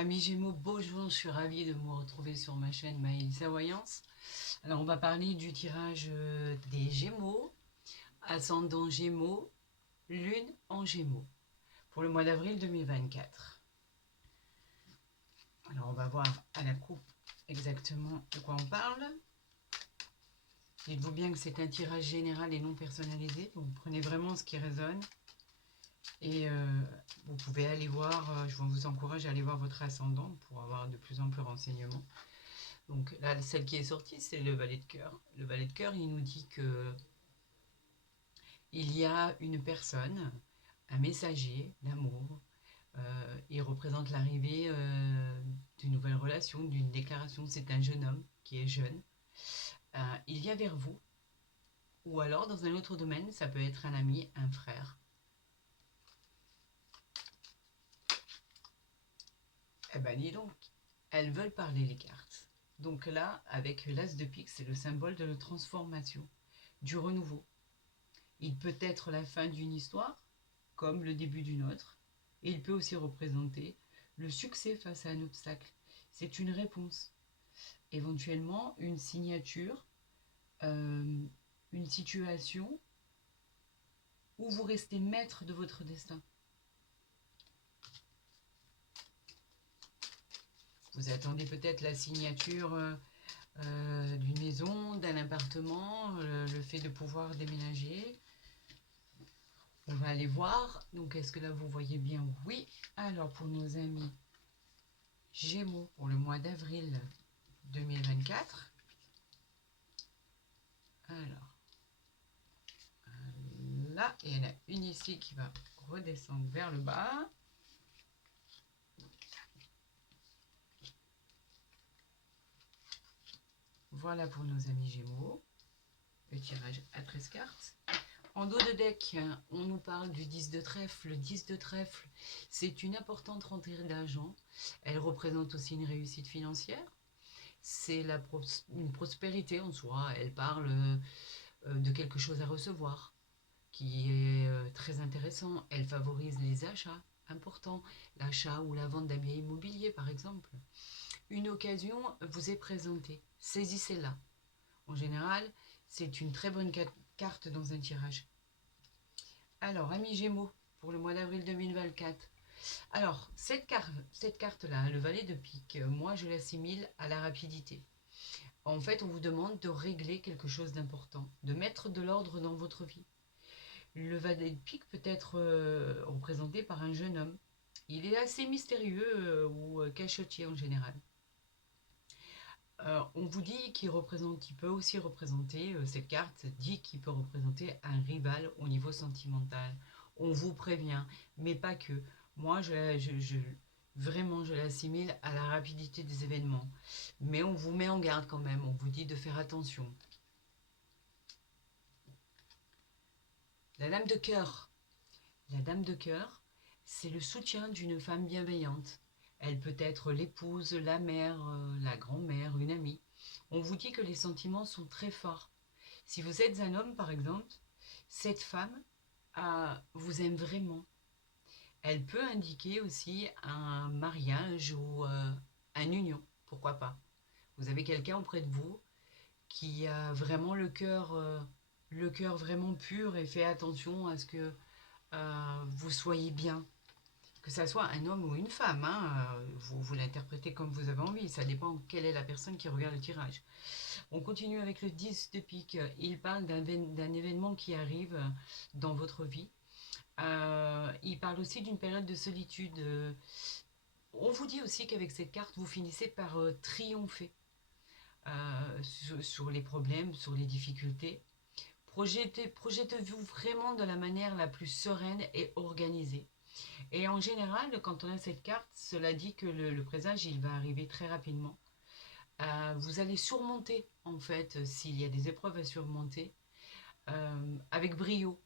Amis Gémeaux, bonjour, je suis ravie de vous retrouver sur ma chaîne Maëlys Voyance. Alors on va parler du tirage des Gémeaux, ascendant Gémeaux, Lune en Gémeaux, pour le mois d'avril 2024. Alors on va voir à la coupe exactement de quoi on parle. Dites-vous bien que c'est un tirage général et non personnalisé, donc prenez vraiment ce qui résonne. Et vous pouvez aller voir, je vous encourage à aller voir votre ascendant pour avoir de plus amples renseignements. Donc là, celle qui est sortie, c'est le valet de cœur. Le valet de cœur, il nous dit que il y a une personne, un messager d'amour. Il représente l'arrivée d'une nouvelle relation, d'une déclaration. C'est un jeune homme qui est jeune. Il vient vers vous. Ou alors, dans un autre domaine, ça peut être un ami, un frère. Eh ben, dis donc, elles veulent parler les cartes. Donc là, avec l'as de pique, c'est le symbole de la transformation, du renouveau. Il peut être la fin d'une histoire, comme le début d'une autre, et il peut aussi représenter le succès face à un obstacle. C'est une réponse, éventuellement une signature, euh, une situation où vous restez maître de votre destin. Vous attendez peut-être la signature d'une maison, d'un appartement, le fait de pouvoir déménager. On va aller voir. Donc, est-ce que là, vous voyez bien? Oui. Alors, pour nos amis Gémeaux, pour le mois d'avril 2024. Alors, là, il y en a une ici qui va redescendre vers le bas. Voilà pour nos amis Gémeaux. Le tirage à 13 cartes. En dos de deck, on nous parle du 10 de trèfle. Le 10 de trèfle, c'est une importante rentrée d'argent. Elle représente aussi une réussite financière. C'est une prospérité en soi. Elle parle de quelque chose à recevoir qui est très intéressant. Elle favorise les achats importants, l'achat ou la vente d'un bien immobilier par exemple. Une occasion vous est présentée. Saisissez-la. En général, c'est une très bonne carte dans un tirage. Alors, amis Gémeaux, pour le mois d'avril 2024. Alors, cette carte-là, le valet de pique, moi je l'assimile à la rapidité. En fait, on vous demande de régler quelque chose d'important, de mettre de l'ordre dans votre vie. Le valet de pique peut être représenté par un jeune homme. Il est assez mystérieux ou cachotier en général. On vous dit qu'il peut aussi représenter, cette carte dit qu'il peut représenter un rival au niveau sentimental. On vous prévient, mais pas que. Moi, vraiment, je l'assimile à la rapidité des événements. Mais on vous met en garde quand même, on vous dit de faire attention. La dame de cœur. La dame de cœur, c'est le soutien d'une femme bienveillante. Elle peut être l'épouse, la mère, la grand-mère, une amie. On vous dit que les sentiments sont très forts. Si vous êtes un homme, par exemple, cette femme vous aime vraiment. Elle peut indiquer aussi un mariage ou une union, pourquoi pas. Vous avez quelqu'un auprès de vous qui a vraiment le cœur vraiment pur et fait attention à ce que vous soyez bien. Que ça soit un homme ou une femme, hein, vous l'interprétez comme vous avez envie, ça dépend quelle est la personne qui regarde le tirage. On continue avec le 10 de pique. Il parle d'un événement qui arrive dans votre vie. Il parle aussi d'une période de solitude. On vous dit aussi qu'avec cette carte, vous finissez par triompher sur les problèmes, sur les difficultés. Projetez-vous vraiment de la manière la plus sereine et organisée. Et en général, quand on a cette carte, cela dit que le présage, il va arriver très rapidement. Vous allez surmonter, en fait, s'il y a des épreuves à surmonter, avec brio.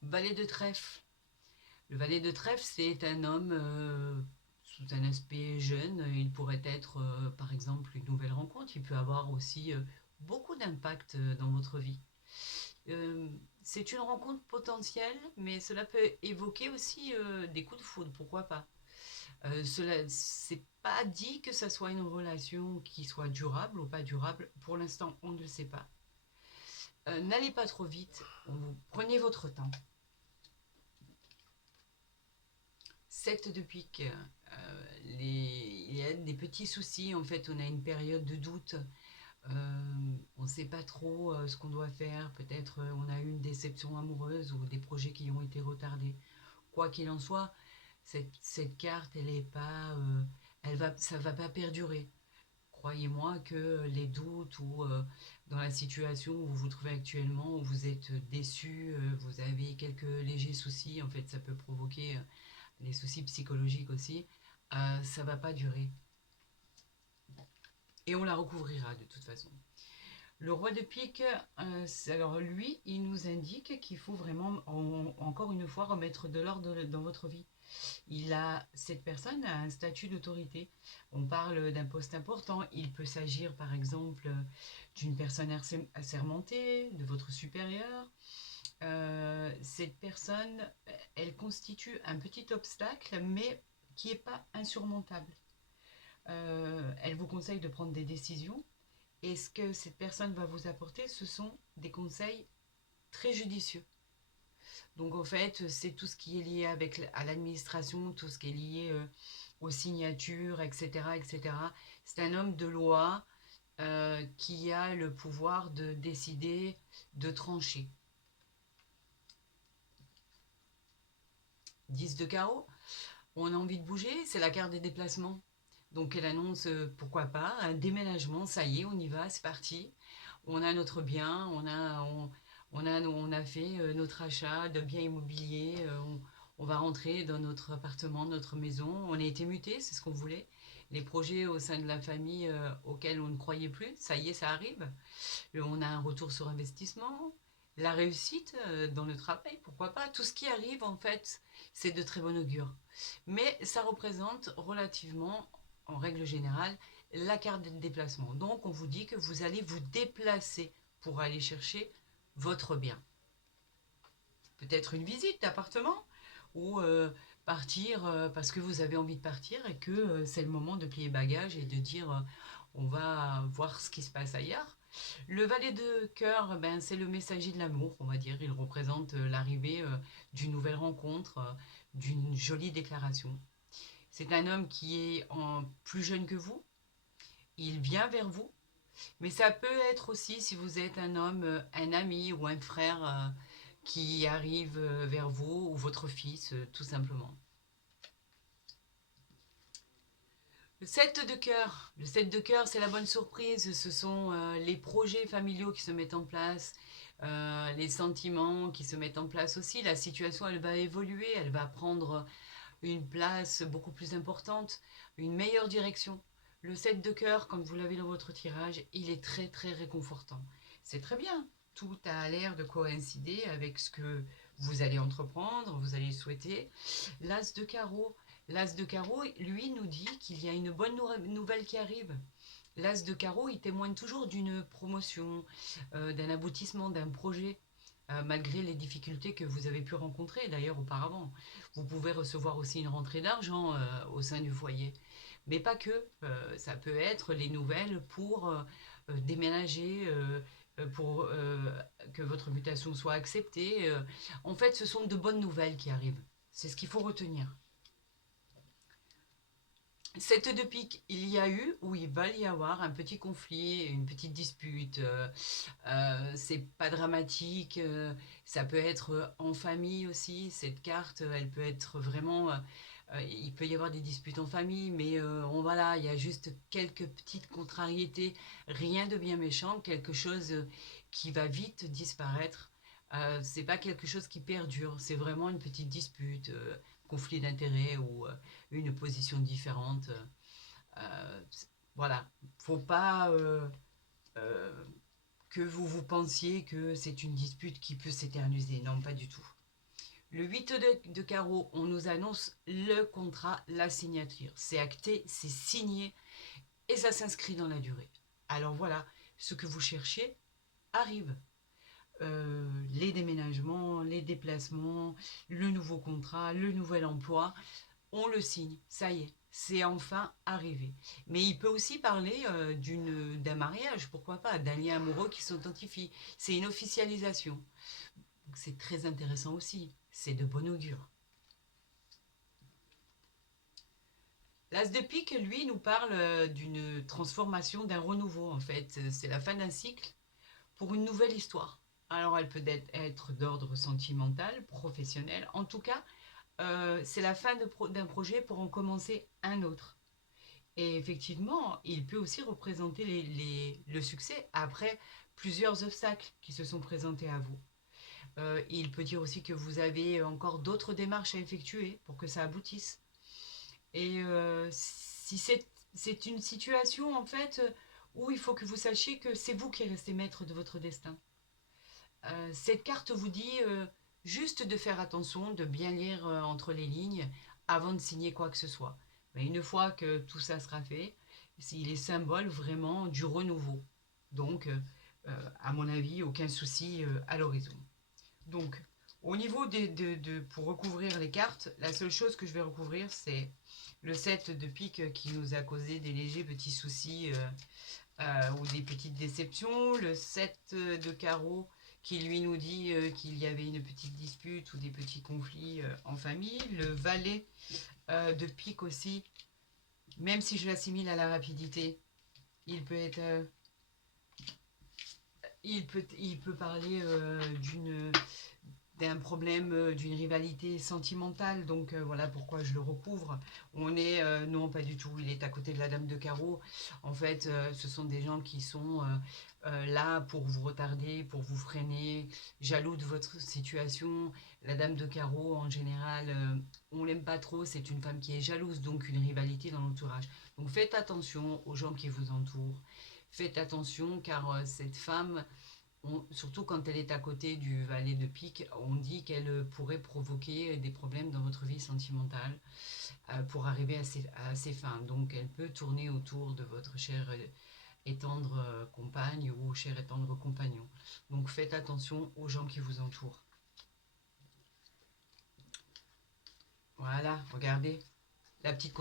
Valet de trèfle. Le valet de trèfle, c'est un homme sous un aspect jeune. Il pourrait être, par exemple, une nouvelle rencontre. Il peut avoir aussi beaucoup d'impact dans votre vie. Euh, c'est une rencontre potentielle, mais cela peut évoquer aussi des coups de foudre, pourquoi pas. C'est pas dit que ça soit une relation qui soit durable ou pas durable. Pour l'instant, on ne le sait pas. N'allez pas trop vite, prenez votre temps. 7 de pique, il y a des petits soucis, en fait, on a une période de doute. On ne sait pas trop ce qu'on doit faire. Peut-être on a eu une déception amoureuse ou des projets qui ont été retardés. Quoi qu'il en soit, cette carte, elle est pas, ça va pas perdurer. Croyez-moi que les doutes ou dans la situation où vous vous trouvez actuellement, où vous êtes déçu, vous avez quelques légers soucis, en fait, ça peut provoquer des soucis psychologiques aussi. Ça va pas durer. Et on la recouvrira de toute façon. Le roi de pique, alors lui, il nous indique qu'il faut vraiment, encore une fois, remettre de l'ordre dans votre vie. Cette personne a un statut d'autorité. On parle d'un poste important. Il peut s'agir, par exemple, d'une personne assermentée, de votre supérieur. Cette personne, elle constitue un petit obstacle, mais qui n'est pas insurmontable. Elle vous conseille de prendre des décisions. Et ce que cette personne va vous apporter, ce sont des conseils très judicieux. Donc en fait, c'est tout ce qui est lié à l'administration, tout ce qui est lié aux signatures, etc., etc. C'est un homme de loi qui a le pouvoir de décider, de trancher. 10 de carreau, on a envie de bouger, c'est la carte des déplacements. Donc elle annonce, pourquoi pas, un déménagement, ça y est, on y va, c'est parti. On a notre bien, on a fait notre achat de biens immobiliers, on va rentrer dans notre appartement, notre maison. On a été muté, c'est ce qu'on voulait. Les projets au sein de la famille auxquels on ne croyait plus, ça y est, ça arrive. On a un retour sur investissement, la réussite dans le travail, pourquoi pas. Tout ce qui arrive, en fait, c'est de très bon augure. Mais ça représente relativement, en règle générale, la carte de déplacement. Donc, on vous dit que vous allez vous déplacer pour aller chercher votre bien. Peut-être une visite d'appartement ou partir parce que vous avez envie de partir et que c'est le moment de plier bagages et de dire on va voir ce qui se passe ailleurs. Le valet de cœur, ben, c'est le messager de l'amour, on va dire. Il représente l'arrivée d'une nouvelle rencontre, d'une jolie déclaration. C'est un homme qui est plus jeune que vous. Il vient vers vous. Mais ça peut être aussi, si vous êtes un homme, un ami ou un frère qui arrive vers vous, ou votre fils, tout simplement. Le 7 de cœur. Le 7 de cœur, c'est la bonne surprise. Ce sont les projets familiaux qui se mettent en place, les sentiments qui se mettent en place aussi. La situation, elle va évoluer, elle va prendre une place beaucoup plus importante, une meilleure direction. Le 7 de cœur, comme vous l'avez dans votre tirage, il est très très réconfortant. C'est très bien. Tout a l'air de coïncider avec ce que vous allez entreprendre, vous allez souhaiter. L'As de carreau. L'As de carreau, lui, nous dit qu'il y a une bonne nouvelle qui arrive. L'As de carreau, il témoigne toujours d'une promotion, d'un aboutissement, d'un projet, malgré les difficultés que vous avez pu rencontrer d'ailleurs auparavant. Vous pouvez recevoir aussi une rentrée d'argent au sein du foyer. Mais pas que, ça peut être les nouvelles pour déménager, pour que votre mutation soit acceptée. En fait, ce sont de bonnes nouvelles qui arrivent. C'est ce qu'il faut retenir. 7 de pique, il y a eu ou il va y avoir un petit conflit, une petite dispute. C'est pas dramatique. Ça peut être en famille aussi. Cette carte, elle peut être vraiment. Il peut y avoir des disputes en famille, mais voilà, il y a juste quelques petites contrariétés. Rien de bien méchant, quelque chose qui va vite disparaître. C'est pas quelque chose qui perdure. C'est vraiment une petite dispute, conflit d'intérêts ou une position différente. Euh, voilà, faut pas euh, que vous pensiez que c'est une dispute qui peut s'éterniser. Non, pas du tout. Le 8 de carreau, on nous annonce le contrat, la signature. C'est acté, c'est signé et ça s'inscrit dans la durée. Alors voilà, ce que vous cherchez arrive. les déménagements, les déplacements, le nouveau contrat, le nouvel emploi, on le signe, ça y est, c'est enfin arrivé. Mais il peut aussi parler d'un mariage, pourquoi pas, d'un lien amoureux qui s'authentifie. C'est une officialisation. C'est très intéressant aussi, c'est de bon augure. L'As de pique, lui, nous parle d'une transformation, d'un renouveau en fait. C'est la fin d'un cycle pour une nouvelle histoire. Alors elle peut être d'ordre sentimental, professionnel. En tout cas, c'est la fin d'un projet pour en commencer un autre. Et effectivement, il peut aussi représenter le succès après plusieurs obstacles qui se sont présentés à vous. Il peut dire aussi que vous avez encore d'autres démarches à effectuer pour que ça aboutisse. Et si c'est une situation en fait où il faut que vous sachiez que c'est vous qui restez maître de votre destin. Cette carte vous dit juste de faire attention, de bien lire entre les lignes avant de signer quoi que ce soit. Mais une fois que tout ça sera fait, il est symbole vraiment du renouveau. Donc, à mon avis, aucun souci à l'horizon. Donc, au niveau pour recouvrir les cartes, la seule chose que je vais recouvrir, c'est le 7 de pique qui nous a causé des légers petits soucis ou des petites déceptions. Le 7 de carreau qui lui nous dit qu'il y avait une petite dispute ou des petits conflits en famille. Le valet de pique aussi, même si je l'assimile à la rapidité, il peut être... il peut parler d'un problème, d'une rivalité sentimentale. Donc voilà pourquoi je le recouvre. On est, non pas du tout, il est à côté de la dame de carreau. En fait, ce sont des gens qui sont là pour vous retarder, pour vous freiner, jaloux de votre situation. La dame de carreau, en général, on l'aime pas trop, c'est une femme qui est jalouse, donc une rivalité dans l'entourage. Donc faites attention aux gens qui vous entourent. Faites attention car cette femme surtout quand elle est à côté du valet de pique, on dit qu'elle pourrait provoquer des problèmes dans votre vie sentimentale pour arriver à ses fins. Donc elle peut tourner autour de votre chère et tendre compagne ou cher et tendre compagnon. Donc faites attention aux gens qui vous entourent. Voilà, regardez, la petite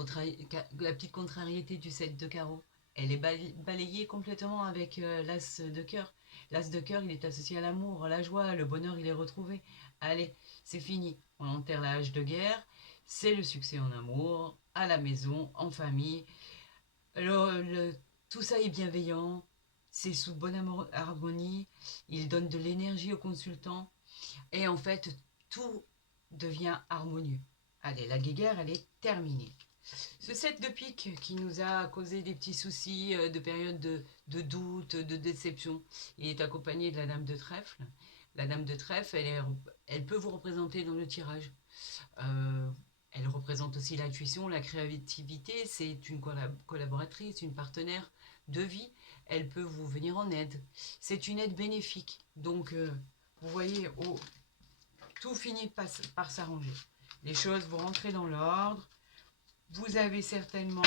contrariété du 7 de carreau. Elle est balayée complètement avec l'as de cœur. L'as de cœur, il est associé à l'amour, à la joie, le bonheur, il est retrouvé. Allez, c'est fini. On enterre la hache de guerre. C'est le succès en amour, à la maison, en famille. Tout ça est bienveillant. C'est sous bonne harmonie. Il donne de l'énergie au consultant. Et en fait, tout devient harmonieux. Allez, la guéguerre, elle est terminée. Ce 7 de pique qui nous a causé des petits soucis de période de doute, de déception, il est accompagné de la dame de trèfle. La dame de trèfle, elle peut vous représenter dans le tirage. Euh, Elle représente aussi l'intuition, la créativité. C'est une collaboratrice, une partenaire de vie. Elle peut vous venir en aide. C'est une aide bénéfique. Donc, vous voyez, tout finit par s'arranger. Les choses vont rentrer dans l'ordre. Vous avez certainement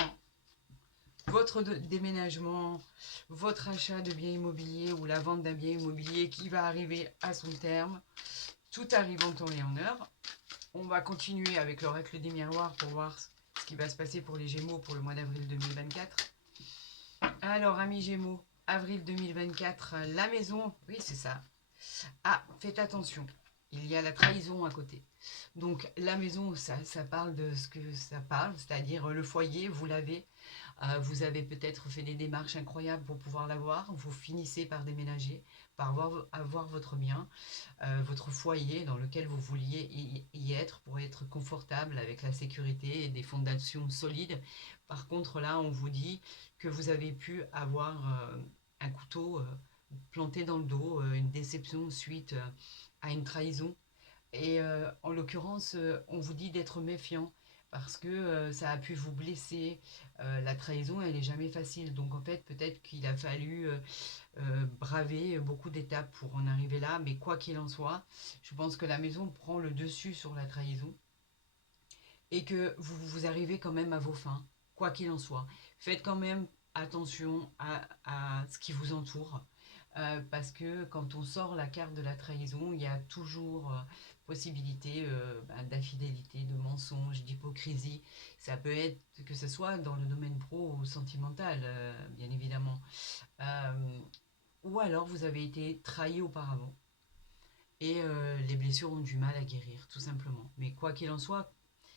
votre déménagement, votre achat de biens immobiliers ou la vente d'un bien immobilier qui va arriver à son terme. Tout arrive en temps et en heure. On va continuer avec l'oracle des miroirs pour voir ce qui va se passer pour les Gémeaux pour le mois d'avril 2024. Alors, amis Gémeaux, avril 2024, la maison, oui c'est ça. Ah, faites attention, il y a la trahison à côté. Donc la maison, ça parle de ce que ça parle, c'est-à-dire le foyer, vous l'avez. Vous avez peut-être fait des démarches incroyables pour pouvoir l'avoir. Vous finissez par déménager, par avoir votre bien, votre foyer dans lequel vous vouliez y être pour être confortable avec la sécurité et des fondations solides. Par contre, là, on vous dit que vous avez pu avoir un couteau planté dans le dos, une déception suite à une trahison. Et en l'occurrence, on vous dit d'être méfiant parce que ça a pu vous blesser. La trahison, elle n'est jamais facile. Donc en fait, peut-être qu'il a fallu braver beaucoup d'étapes pour en arriver là. Mais quoi qu'il en soit, je pense que la maison prend le dessus sur la trahison et que vous arrivez quand même à vos fins, quoi qu'il en soit. Faites quand même attention à ce qui vous entoure. parce que quand on sort la carte de la trahison, il y a toujours possibilité d'infidélité, de mensonge, d'hypocrisie. Ça peut être que ce soit dans le domaine pro ou sentimental, bien évidemment. Euh, ou alors vous avez été trahi auparavant et les blessures ont du mal à guérir, tout simplement. Mais quoi qu'il en soit,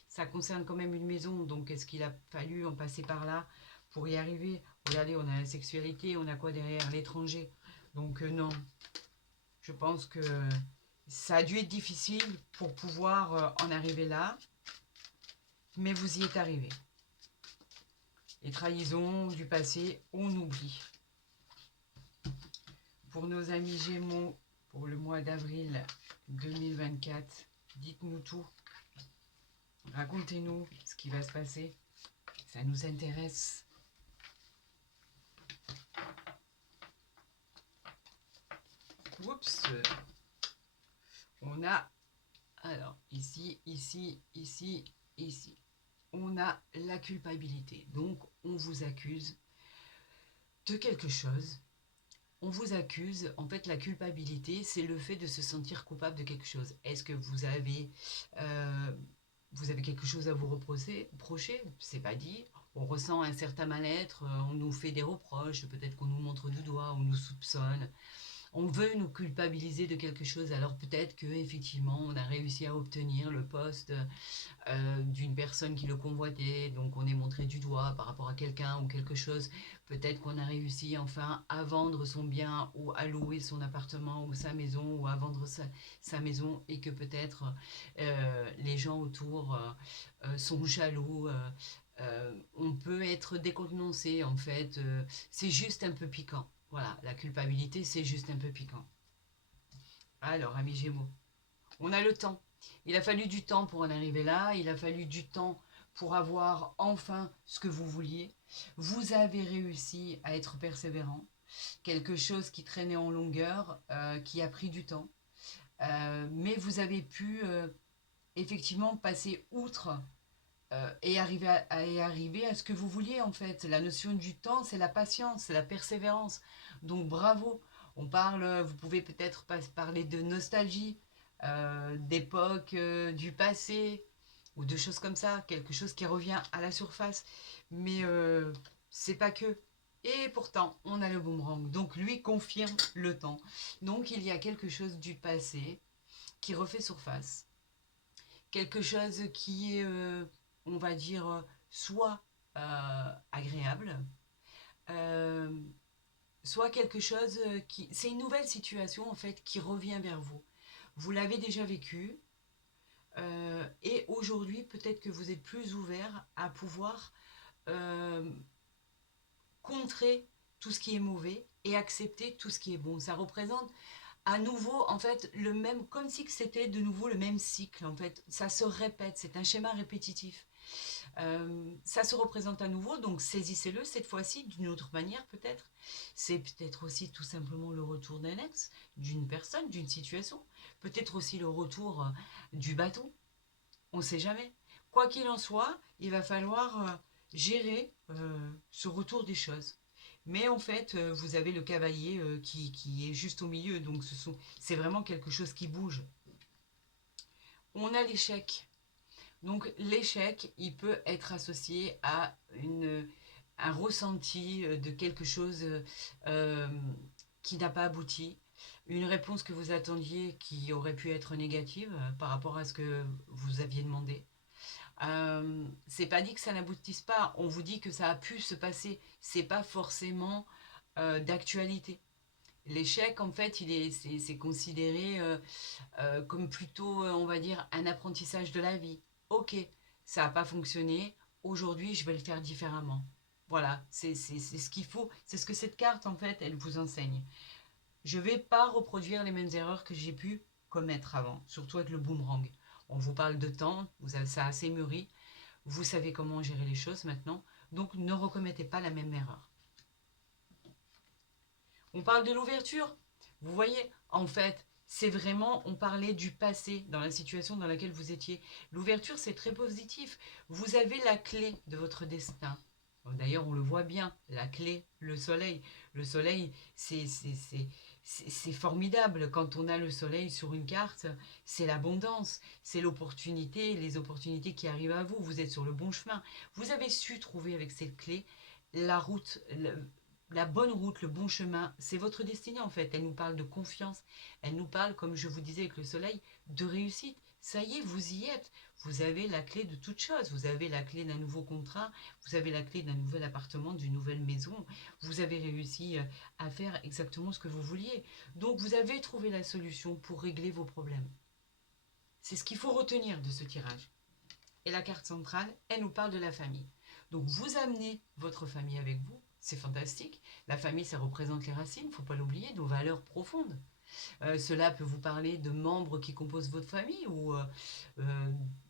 ça concerne quand même une maison, donc est-ce qu'il a fallu en passer par là pour y arriver? Regardez, on a la sexualité, on a quoi derrière? L'étranger. Donc non, je pense que ça a dû être difficile pour pouvoir en arriver là, mais vous y êtes arrivé. Les trahisons du passé, on oublie. Pour nos amis Gémeaux, pour le mois d'avril 2024, dites-nous tout. Racontez-nous ce qui va se passer. Ça nous intéresse. Oups. On a, alors, ici, ici, ici, ici. On a la culpabilité. Donc, on vous accuse de quelque chose. On vous accuse, en fait, la culpabilité, c'est le fait de se sentir coupable de quelque chose. Est-ce que vous avez quelque chose à vous reprocher? C'est pas dit. On ressent un certain mal-être, on nous fait des reproches, peut-être qu'on nous montre du doigt, on nous soupçonne. On veut nous culpabiliser de quelque chose, alors peut-être que effectivement on a réussi à obtenir le poste d'une personne qui le convoitait, donc on est montré du doigt par rapport à quelqu'un ou quelque chose. Peut-être qu'on a réussi enfin à vendre son bien ou à louer son appartement ou sa maison ou à vendre sa maison et que peut-être les gens autour sont jaloux. On peut être décontenancé en fait. C'est juste un peu piquant. Voilà, la culpabilité, c'est juste un peu piquant. Alors, amis Gémeaux, on a le temps. Il a fallu du temps pour en arriver là. Il a fallu du temps pour avoir enfin ce que vous vouliez. Vous avez réussi à être persévérant. Quelque chose qui traînait en longueur, qui a pris du temps. Mais vous avez pu effectivement passer outre et arriver à ce que vous vouliez en fait. La notion du temps, c'est la patience, c'est la persévérance. Donc bravo. Vous pouvez peut-être parler de nostalgie, d'époque du passé ou de choses comme ça, quelque chose qui revient à la surface. Mais c'est pas que. Et pourtant, on a le boomerang. Donc lui confirme le temps. Donc il y a quelque chose du passé qui refait surface. Quelque chose qui est, on va dire, soit agréable, euh, soit quelque chose qui... C'est une nouvelle situation, en fait, qui revient vers vous. Vous l'avez déjà vécu, et aujourd'hui, peut-être que vous êtes plus ouvert à pouvoir euh, contrer tout ce qui est mauvais et accepter tout ce qui est bon. Ça représente à nouveau, en fait, le même, comme si c'était de nouveau le même cycle, en fait. Ça se répète, c'est un schéma répétitif. Ça se représente à nouveau, donc saisissez-le cette fois-ci d'une autre manière peut-être. C'est peut-être aussi tout simplement le retour d'un ex, d'une personne, d'une situation. Peut-être aussi le retour du bâton. On ne sait jamais. Quoi qu'il en soit, il va falloir gérer ce retour des choses. Mais en fait, vous avez le cavalier qui est juste au milieu, donc c'est vraiment quelque chose qui bouge. On a l'échec. Donc l'échec, il peut être associé à un ressenti de quelque chose euh, qui n'a pas abouti, une réponse que vous attendiez qui aurait pu être négative par rapport à ce que vous aviez demandé. C'est pas dit que ça n'aboutisse pas, on vous dit que ça a pu se passer, c'est pas forcément d'actualité. L'échec, en fait, c'est considéré comme plutôt, on va dire, un apprentissage de la vie. Ok, ça n'a pas fonctionné, aujourd'hui je vais le faire différemment. Voilà, c'est ce qu'il faut, c'est ce que cette carte, en fait, elle vous enseigne. Je ne vais pas reproduire les mêmes erreurs que j'ai pu commettre avant, surtout avec le boomerang. On vous parle de temps, ça a assez mûri, vous savez comment gérer les choses maintenant, donc ne recommettez pas la même erreur. On parle de l'ouverture. Vous voyez, en fait, c'est vraiment, on parlait du passé, dans la situation dans laquelle vous étiez. L'ouverture, c'est très positif. Vous avez la clé de votre destin. D'ailleurs, on le voit bien, la clé, le soleil. Le soleil, c'est formidable. Quand on a le soleil sur une carte, c'est l'abondance, c'est l'opportunité, les opportunités qui arrivent à vous. Vous êtes sur le bon chemin. Vous avez su trouver avec cette clé la route, la bonne route, le bon chemin. C'est votre destinée en fait. Elle nous parle de confiance. Elle nous parle, comme je vous disais avec le soleil, de réussite. Ça y est, vous y êtes. Vous avez la clé de toute chose. Vous avez la clé d'un nouveau contrat. Vous avez la clé d'un nouvel appartement, d'une nouvelle maison. Vous avez réussi à faire exactement ce que vous vouliez. Donc vous avez trouvé la solution pour régler vos problèmes. C'est ce qu'il faut retenir de ce tirage. Et la carte centrale, elle nous parle de la famille. Donc vous amenez votre famille avec vous, c'est fantastique. La famille, ça représente les racines, il ne faut pas l'oublier, nos valeurs profondes. Cela peut vous parler de membres qui composent votre famille ou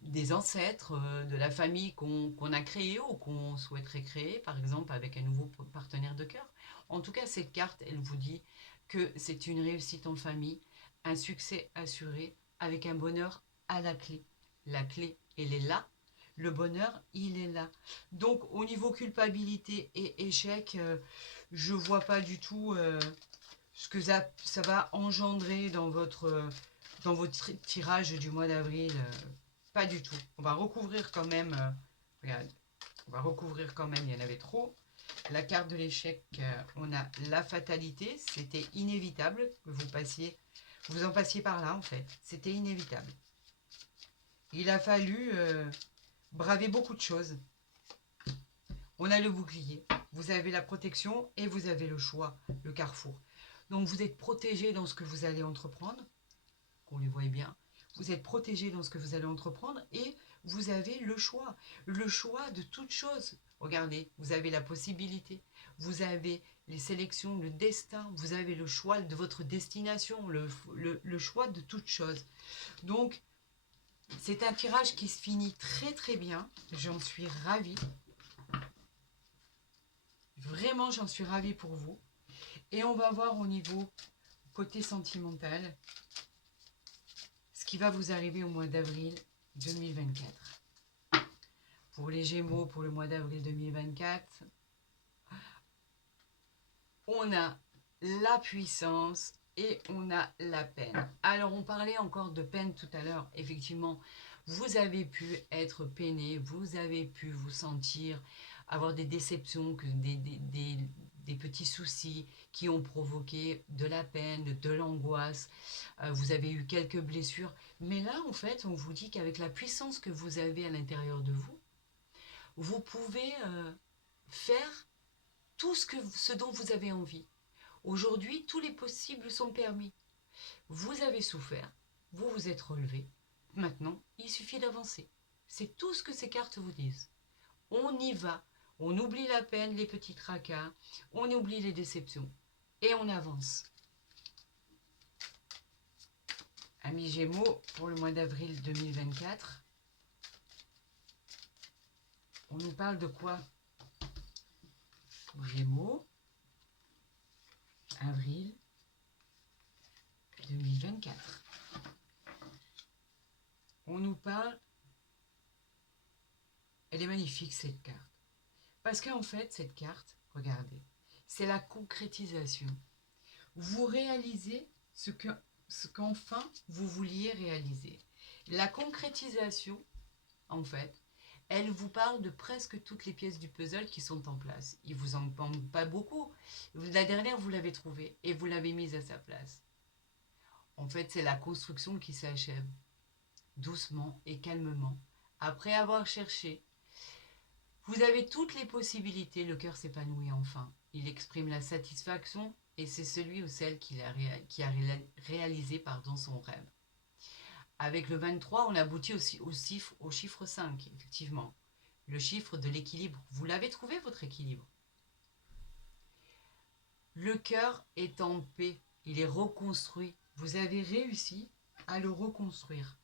des ancêtres de la famille qu'on a créée ou qu'on souhaiterait créer, par exemple avec un nouveau partenaire de cœur. En tout cas, cette carte, elle vous dit que c'est une réussite en famille, un succès assuré avec un bonheur à la clé. La clé, elle est là. Le bonheur, il est là. Donc, au niveau culpabilité et échec, je ne vois pas du tout ce que ça va engendrer dans votre tirage du mois d'avril. Pas du tout. On va recouvrir quand même. Regarde, on va recouvrir quand même. Il y en avait trop. La carte de l'échec, on a la fatalité. C'était inévitable que vous en passiez par là en fait. C'était inévitable. Il a fallu braver beaucoup de choses. On a le bouclier. Vous avez la protection et vous avez le choix, le carrefour. Donc vous êtes protégé dans ce que vous allez entreprendre, qu'on les voit bien. Vous êtes protégé dans ce que vous allez entreprendre et vous avez le choix de toute chose. Regardez, vous avez la possibilité, vous avez les sélections, le destin, vous avez le choix de votre destination, le choix de toute chose. Donc, c'est un tirage qui se finit très très bien. J'en suis ravie. Vraiment, j'en suis ravie pour vous. Et on va voir au niveau côté sentimental ce qui va vous arriver au mois d'avril 2024. Pour les Gémeaux, pour le mois d'avril 2024, on a la puissance et on a la peine. Alors, on parlait encore de peine tout à l'heure. Effectivement, vous avez pu être peiné, vous avez pu vous sentir avoir des déceptions, des petits soucis qui ont provoqué de la peine, de l'angoisse. Vous avez eu quelques blessures. Mais là, en fait, on vous dit qu'avec la puissance que vous avez à l'intérieur de vous, vous pouvez faire tout ce dont vous avez envie. Aujourd'hui, tous les possibles sont permis. Vous avez souffert, vous vous êtes relevé. Maintenant, il suffit d'avancer. C'est tout ce que ces cartes vous disent. On y va. On oublie la peine, les petits tracas, on oublie les déceptions. Et on avance. Amis Gémeaux, pour le mois d'avril 2024, on nous parle de quoi? Gémeaux, avril 2024. On nous parle... Elle est magnifique cette carte. Parce qu'en fait, cette carte, regardez, c'est la concrétisation. Vous réalisez ce qu'enfin vous vouliez réaliser. La concrétisation, en fait, elle vous parle de presque toutes les pièces du puzzle qui sont en place. Il vous en manque pas beaucoup. La dernière, vous l'avez trouvée et vous l'avez mise à sa place. En fait, c'est la construction qui s'achève, doucement et calmement. Après avoir cherché, vous avez toutes les possibilités, le cœur s'épanouit enfin. Il exprime la satisfaction et c'est celui ou celle qui a réalisé son rêve. Avec le 23, on aboutit aussi au chiffre 5, effectivement. Le chiffre de l'équilibre. Vous l'avez trouvé, votre équilibre. Le cœur est en paix. Il est reconstruit. Vous avez réussi à le reconstruire.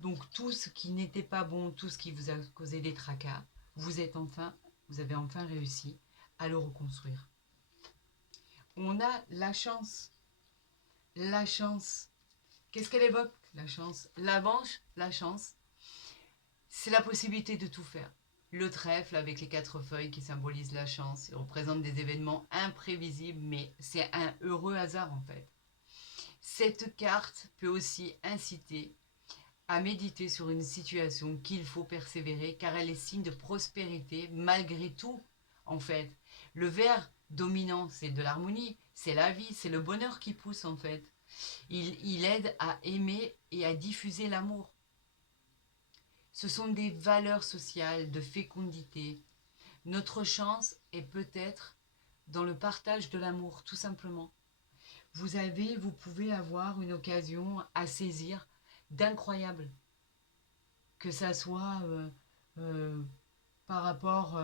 Donc tout ce qui n'était pas bon, tout ce qui vous a causé des tracas, vous avez enfin réussi à le reconstruire. On a la chance. La chance. Qu'est-ce qu'elle évoque, la chance? La chance, c'est la possibilité de tout faire. Le trèfle avec les 4 feuilles qui symbolisent la chance. Il représente des événements imprévisibles, mais c'est un heureux hasard en fait. Cette carte peut aussi inciter à méditer sur une situation qu'il faut persévérer car elle est signe de prospérité malgré tout en fait. Le vert dominant, c'est de l'harmonie, c'est la vie, c'est le bonheur qui pousse en fait. Il aide à aimer et à diffuser l'amour. Ce sont des valeurs sociales de fécondité. Notre chance est peut-être dans le partage de l'amour, tout simplement. Vous pouvez avoir une occasion à saisir d'incroyable. Que ça soit euh, par rapport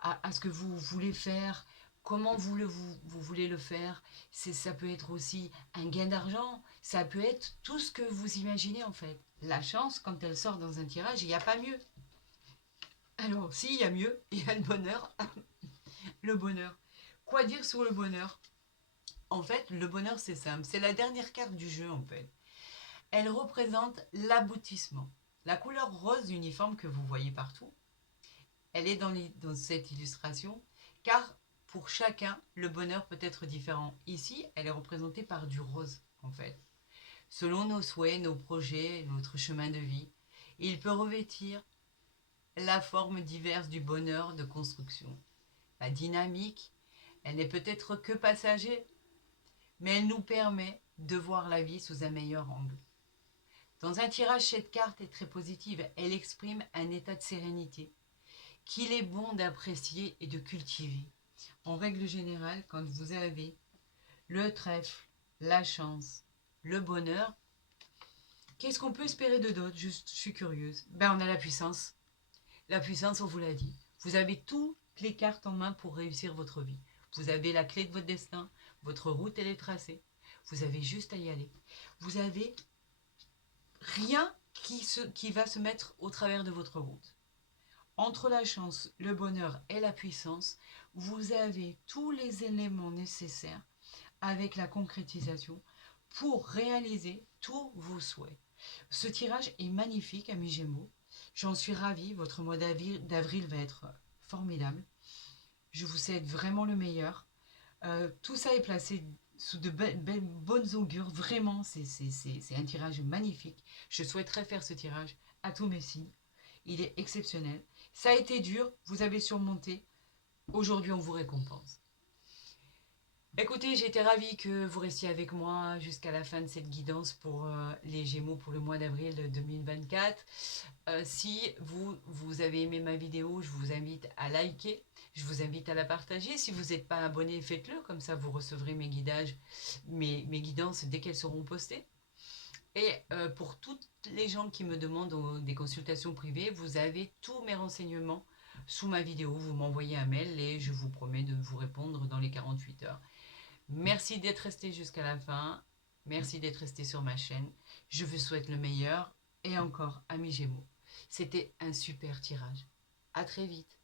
à ce que vous voulez faire, comment vous voulez le faire. Ça peut être aussi un gain d'argent, ça peut être tout ce que vous imaginez en fait. La chance, quand elle sort dans un tirage, il n'y a pas mieux. Alors, s'il y a mieux, il y a le bonheur. Le bonheur. Quoi dire sur le bonheur? En fait, le bonheur, c'est simple. C'est la dernière carte du jeu, en fait. Elle représente l'aboutissement. La couleur rose uniforme que vous voyez partout, elle est dans cette illustration, car pour chacun, le bonheur peut être différent. Ici, elle est représentée par du rose, en fait. Selon nos souhaits, nos projets, notre chemin de vie, il peut revêtir la forme diverse du bonheur de construction. La dynamique, elle n'est peut-être que passager, mais elle nous permet de voir la vie sous un meilleur angle. Dans un tirage, cette carte est très positive. Elle exprime un état de sérénité qu'il est bon d'apprécier et de cultiver. En règle générale, quand vous avez le trèfle, la chance, le bonheur, qu'est-ce qu'on peut espérer de d'autre? Juste, je suis curieuse. Ben, on a la puissance. La puissance, on vous l'a dit. Vous avez toutes les cartes en main pour réussir votre vie. Vous avez la clé de votre destin. Votre route, elle est tracée. Vous avez juste à y aller. Vous avez rien qui va se mettre au travers de votre route. Entre la chance, le bonheur et la puissance, vous avez tous les éléments nécessaires avec la concrétisation pour réaliser tous vos souhaits. Ce tirage est magnifique, amis Gémeaux. J'en suis ravie. Votre mois d'avril va être formidable. Je vous souhaite vraiment le meilleur. Tout ça est placé sous de bonnes augures. Vraiment, c'est un tirage magnifique. Je souhaiterais faire ce tirage à tous mes signes. Il est exceptionnel. Ça a été dur, vous avez surmonté. Aujourd'hui, on vous récompense. Écoutez, j'étais ravie que vous restiez avec moi jusqu'à la fin de cette guidance pour les Gémeaux pour le mois d'avril 2024. Si vous avez aimé ma vidéo, je vous invite à liker, je vous invite à la partager. Si vous n'êtes pas abonné, faites-le, comme ça vous recevrez mes guidages, mes guidances dès qu'elles seront postées. Et pour toutes les gens qui me demandent des consultations privées, vous avez tous mes renseignements sous ma vidéo. Vous m'envoyez un mail et je vous promets de vous répondre dans les 48 heures. Merci d'être resté jusqu'à la fin. Merci d'être resté sur ma chaîne. Je vous souhaite le meilleur. Et encore, amis Gémeaux, c'était un super tirage. À très vite.